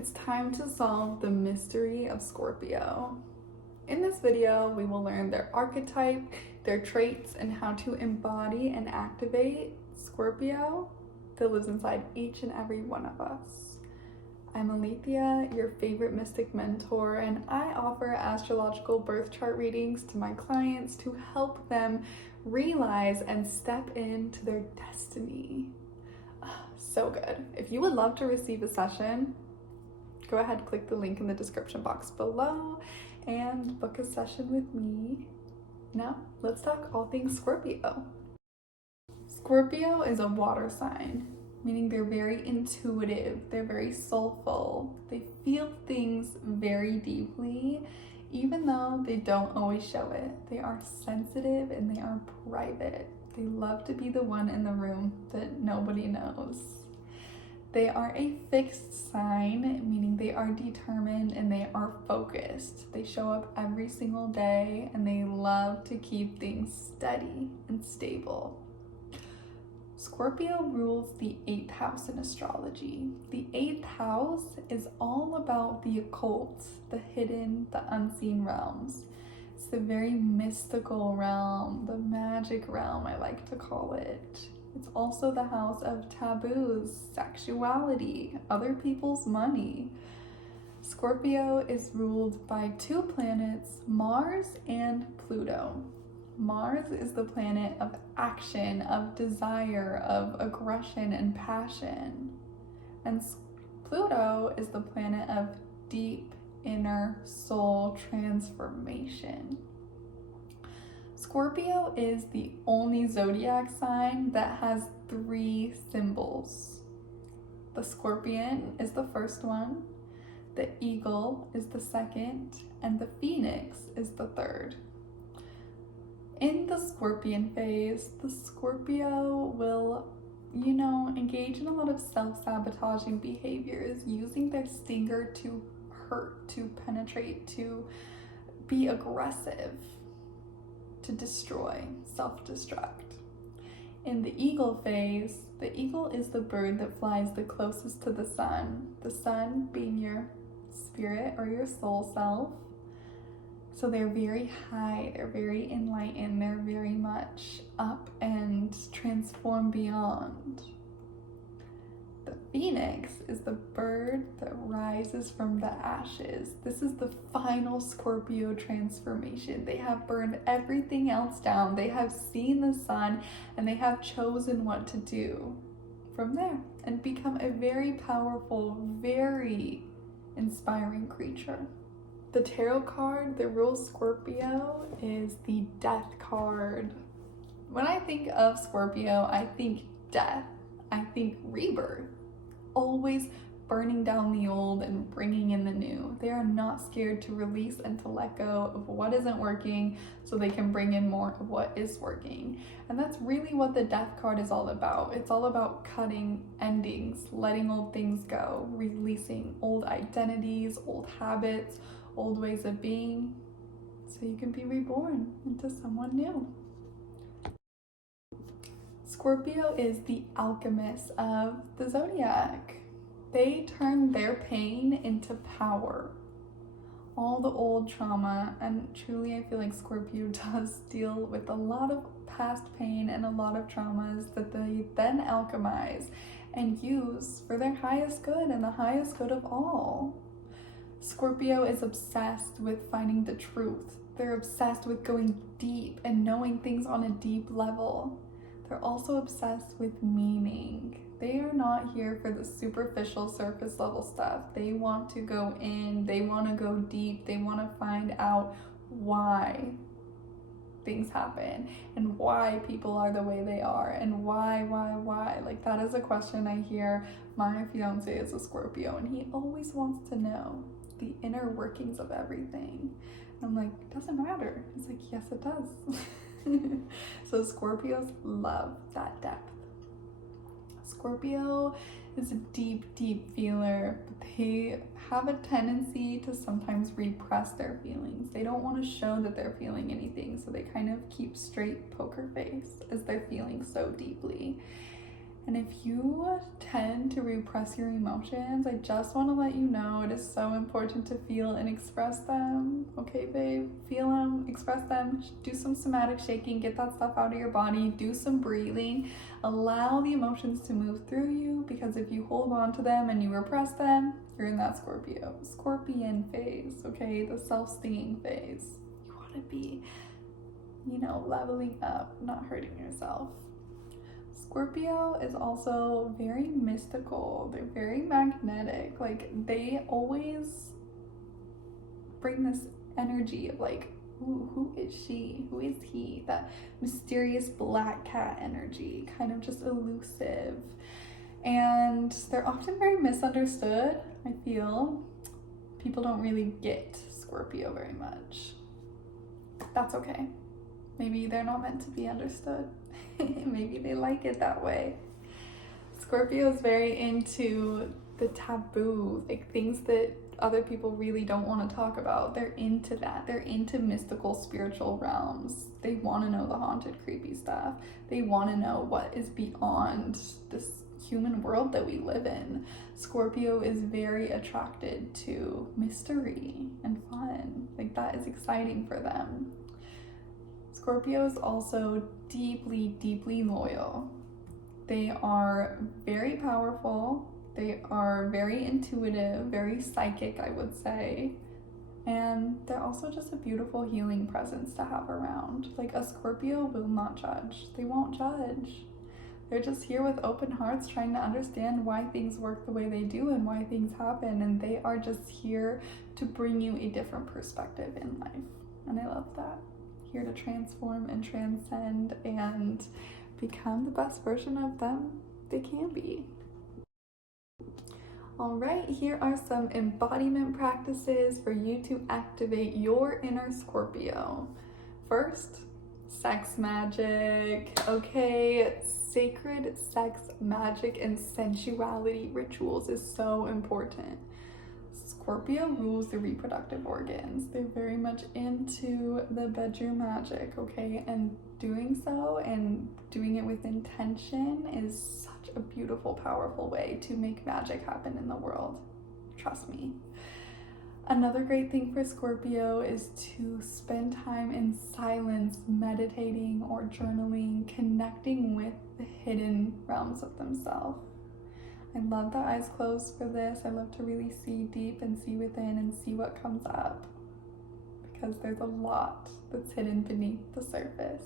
It's time to solve the mystery of Scorpio. In this video, we will learn their archetype, their traits, and how to embody and activate Scorpio that lives inside each and every one of us. I'm Alethea, your favorite mystic mentor, and I offer astrological birth chart readings to my clients to help them realize and step into their destiny. So good. If you would love to receive a session, go ahead, click the link in the description box below and book a session with me. Now, let's talk all things Scorpio. Scorpio is a water sign, meaning they're very intuitive, they're very soulful, they feel things very deeply, even though they don't always show it. They are sensitive and they are private. They love to be the one in the room that nobody knows. They are a fixed sign, meaning they are determined and they are focused. They show up every single day and they love to keep things steady and stable. Scorpio rules the 8th house in astrology. The 8th house is all about the occult, the hidden, the unseen realms. It's the very mystical realm, the magic realm, I like to call it. It's also the house of taboos, sexuality, other people's money. Scorpio is ruled by 2 planets, Mars and Pluto. Mars is the planet of action, of desire, of aggression and passion. And Pluto is the planet of deep inner soul transformation. Scorpio is the only zodiac sign that has 3 symbols. The scorpion is the first one, the eagle is the second, and the phoenix is the third. In the scorpion phase, the Scorpio will, engage in a lot of self-sabotaging behaviors, using their stinger to hurt, to penetrate, to be aggressive, to destroy, self-destruct. In the eagle phase, the eagle is the bird that flies the closest to the sun being your spirit or your soul self. So they're very high, they're very enlightened, they're very much up and transform beyond. The phoenix is the bird that rises from the ashes. This is the final Scorpio transformation. They have burned everything else down. They have seen the sun and they have chosen what to do from there and become a very powerful, very inspiring creature. The tarot card that rules Scorpio is the Death card. When I think of Scorpio, I think death. I think rebirth. Always burning down the old and bringing in the new. They are not scared to release and to let go of what isn't working so they can bring in more of what is working. And that's really what the Death card is all about. It's all about cutting endings, letting old things go, releasing old identities, old habits, old ways of being, so you can be reborn into someone new. Scorpio is the alchemist of the Zodiac. They turn their pain into power. All the old trauma, and truly I feel like Scorpio does deal with a lot of past pain and a lot of traumas that they then alchemize and use for their highest good and the highest good of all. Scorpio is obsessed with finding the truth. They're obsessed with going deep and knowing things on a deep level. They're also obsessed with meaning. They are not here for the superficial surface level stuff. They want to go in, they want to go deep, they want to find out why things happen and why people are the way they are and why. Like, that is a question I hear. My fiance is a Scorpio and he always wants to know the inner workings of everything. I'm like, it doesn't matter. He's like, yes, it does. So Scorpios love that depth. Scorpio is a deep, deep feeler, but they have a tendency to sometimes repress their feelings. They don't want to show that they're feeling anything, so they kind of keep straight poker face as they're feeling so deeply. And if you tend to repress your emotions, I just want to let you know it is so important to feel and express them. Okay, babe? Feel them, express them, do some somatic shaking, get that stuff out of your body, do some breathing, allow the emotions to move through you, because if you hold on to them and you repress them, you're in that Scorpion phase, okay? The self-stinging phase. You want to be, leveling up, not hurting yourself. Scorpio is also very mystical. They're very magnetic. Like, they always bring this energy of like, ooh, who is she? Who is he? That mysterious black cat energy, kind of just elusive. And they're often very misunderstood, I feel. People don't really get Scorpio very much. That's okay. Maybe they're not meant to be understood. Maybe they like it that way. Scorpio is very into the taboo, like things that other people really don't want to talk about. They're into that. They're into mystical, spiritual realms. They want to know the haunted, creepy stuff. They want to know what is beyond this human world that we live in. Scorpio is very attracted to mystery and fun. Like, that is exciting for them. Scorpio is also deeply, deeply loyal. They are very powerful. They are very intuitive, very psychic, I would say. And they're also just a beautiful healing presence to have around. Like, a Scorpio will not judge. They won't judge. They're just here with open hearts, trying to understand why things work the way they do and why things happen. And they are just here to bring you a different perspective in life. And I love that. Here to transform and transcend and become the best version of them they can be. All right, here are some embodiment practices for you to activate your inner Scorpio. First, sex magic. Okay, sacred sex magic and sensuality rituals is so important. Scorpio rules the reproductive organs. They're very much into the bedroom magic, okay? And doing so and doing it with intention is such a beautiful, powerful way to make magic happen in the world. Trust me. Another great thing for Scorpio is to spend time in silence, meditating or journaling, connecting with the hidden realms of themselves. I love the eyes closed for this. I love to really see deep and see within and see what comes up, because there's a lot that's hidden beneath the surface.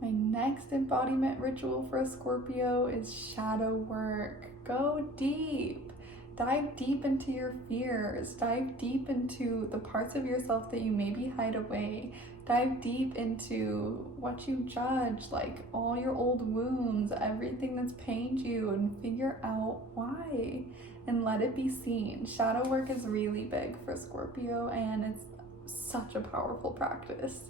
My next embodiment ritual for a Scorpio is shadow work. Go deep. Dive deep into your fears. Dive deep into the parts of yourself that you maybe hide away. Dive deep into what you judge, like all your old wounds, everything that's pained you, and figure out why and let it be seen. Shadow work is really big for Scorpio, and it's such a powerful practice.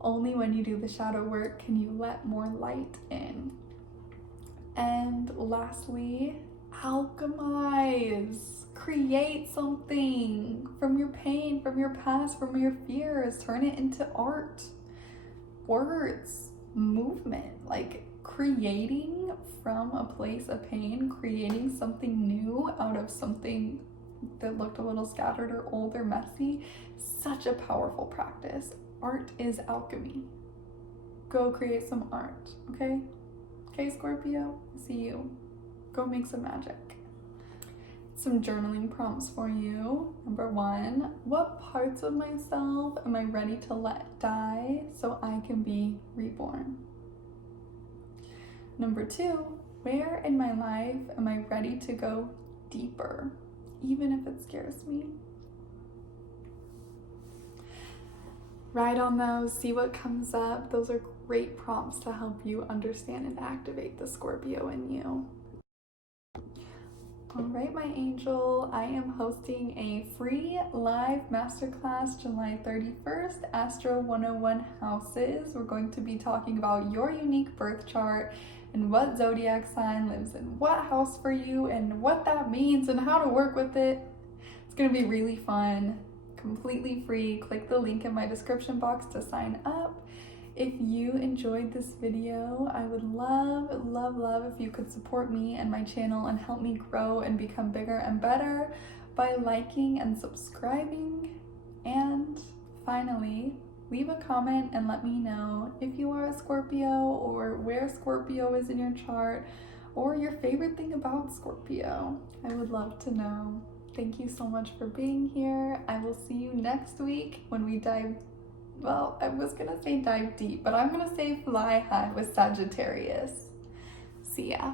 Only when you do the shadow work can you let more light in. And lastly, alchemize. Create something from your pain, from your past, from your fears. Turn it into art, words, movement. Like, creating from a place of pain, creating something new out of something that looked a little scattered or old or messy. Such a powerful practice. Art is alchemy. Go create some art, okay? Okay, Scorpio, see you. Go make some magic. Some journaling prompts for you. Number 1, what parts of myself am I ready to let die so I can be reborn? Number 2, where in my life am I ready to go deeper, even if it scares me? Write on those, see what comes up. Those are great prompts to help you understand and activate the Scorpio in you. All right, my angel, I am hosting a free live masterclass July 31st, Astro 101 houses. We're going to be talking about your unique birth chart and what zodiac sign lives in what house for you and what that means and how to work with it. It's going to be really fun, completely free. Click the link in my description box to sign up. If you enjoyed this video, I would love if you could support me and my channel and help me grow and become bigger and better by liking and subscribing. And finally, leave a comment and let me know if you are a Scorpio or where Scorpio is in your chart or your favorite thing about Scorpio. I would love to know. Thank you so much for being here. I will see you next week when we dive, well, I was gonna say dive deep, but I'm gonna say fly high with Sagittarius. See ya.